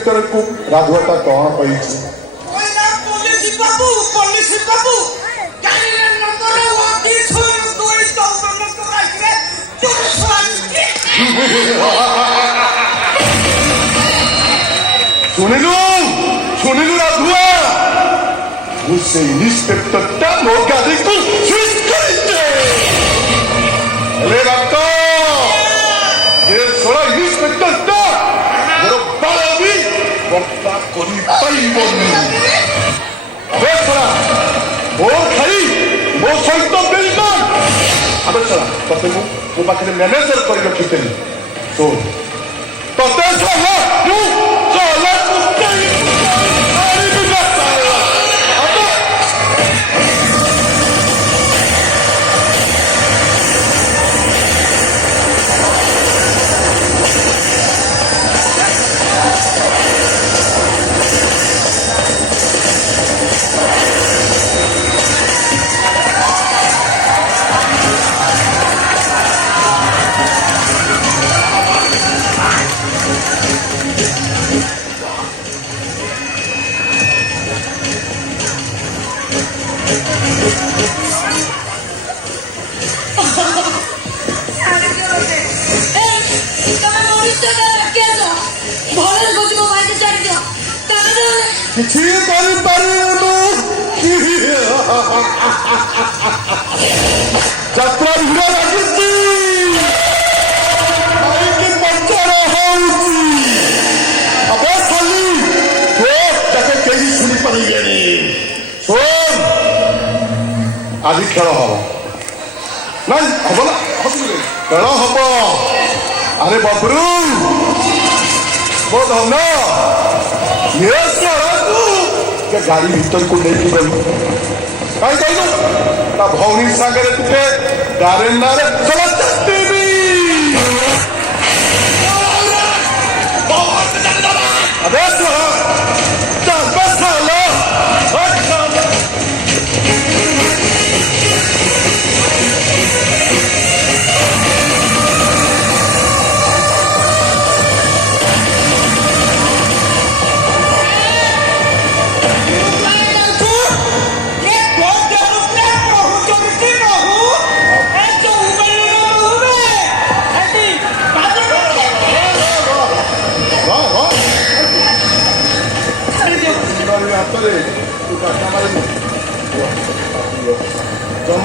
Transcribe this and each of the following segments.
Inspector को राघवता कौन पाइछ police बाबू गाड़ी number वाकी छोड़ दो इस नंबर को आइए सुनिलु राघवा मुझसे इन्स्पेक्टर टा नो गाड़ी को स्विच करते अरे रक्का ये थोड़ा इन्स्पेक्टर टा मेरा बाला भी वक्ता कोई पाइबोनी अबे थोड़ा वो खाई वो सहित बिल्कुल अबे चला तते वो पाखे मैनेजर कर रखिते तो तते चला तू चला যাত্রা ভিড় লাগিছি মাইকে পঞ্চার হউছি আবে খালি তো তাকে কেই শুনি পারিবেনি শোন আজি খেল হব নাই হব না খেল হব আরে বাবরু বহুত হল ইয়েস गाड़ी भीतर को लेके गई काय कहलो ता भौनी सागरे तुझे दारेंदार चला सकते भी अबे सुहा चल बस low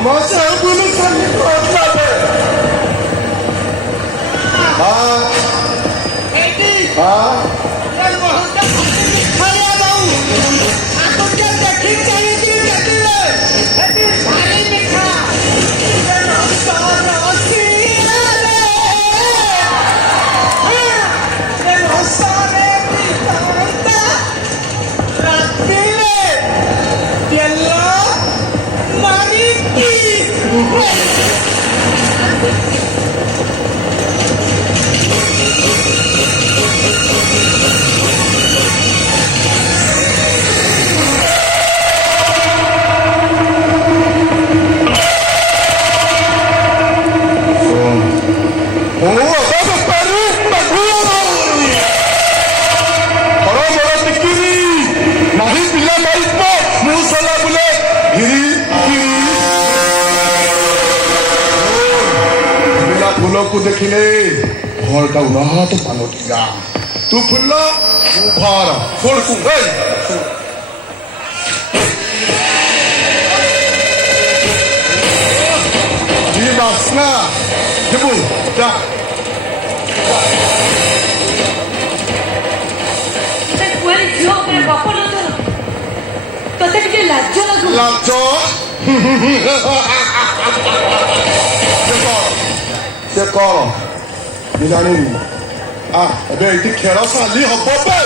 Masa bunu sangat kuatlah. Haa. Edi. Haa. Yang mohonkan saya tahu. Aku jangan ঠিক চাইছি দেখলে। Edi ভারী মিঠা। को देखिले घर का उना तो पानोटिया तू फुल्ला तू फार फोड़ तू गई ये बासना देखो क्या ते कोई जो करे बापा लो तो ते के लाजो लागो लाजो ସେ କଣ ମୁଁ ଜାଣିନି ଏବେ ଏଇଠି ଖେଳ ଚାଲି ହବ ବେ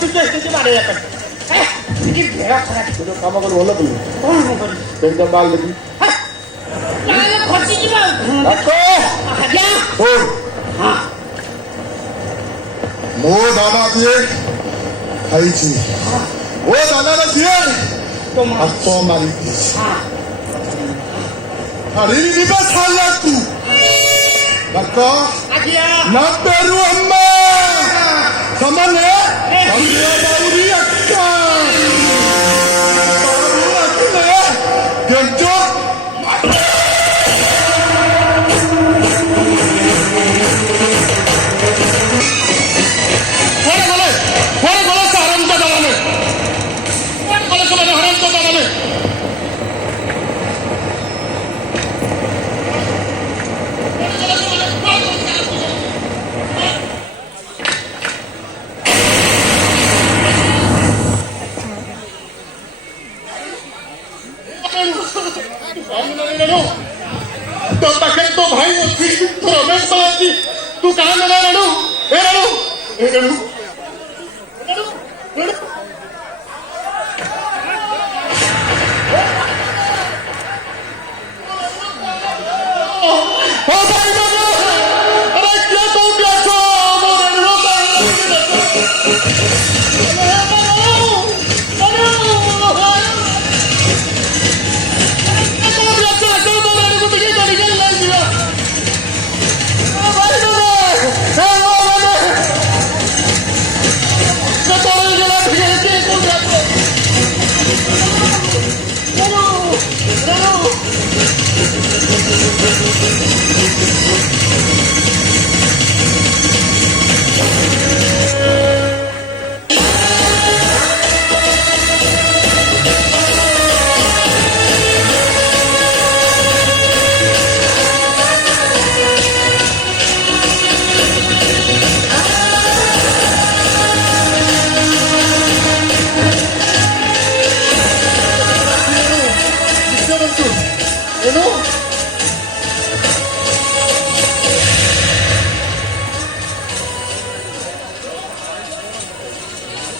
तुझ्या इथे मारे आपण तुझी भेळा खरा तुझं कामाकडे बोललं तुला कोण करी त्यांच्या बाल लगी खोटीची बाब हो मो दादा दिए खाईची ओ दादा दिए तो मा तो मारी अरे निबा साला तू बक्का आजिया ना पेरू अम्मा समझले अम्मा बाउरी अक्का बाउरी अक्का गंजो तो तक तो भाई तो रमेश बालाजी तू कहाँ मिला रेणु ए रेणु ए रेणु रेणु रेणु ओ भाई बाबा अरे क्या तो क्या छो वो रेणु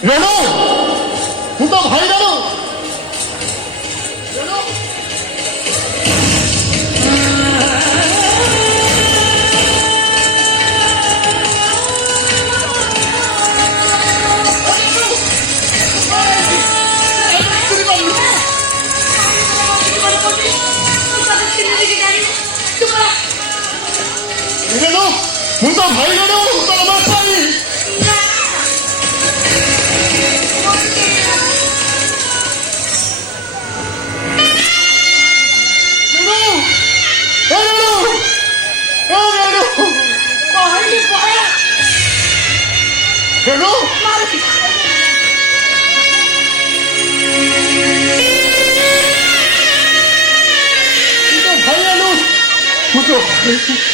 रेणु तू तो भाई रेणु रेणु तू तो भाई रेणु तो नमस्कार रेणु भाई रेणु तू तो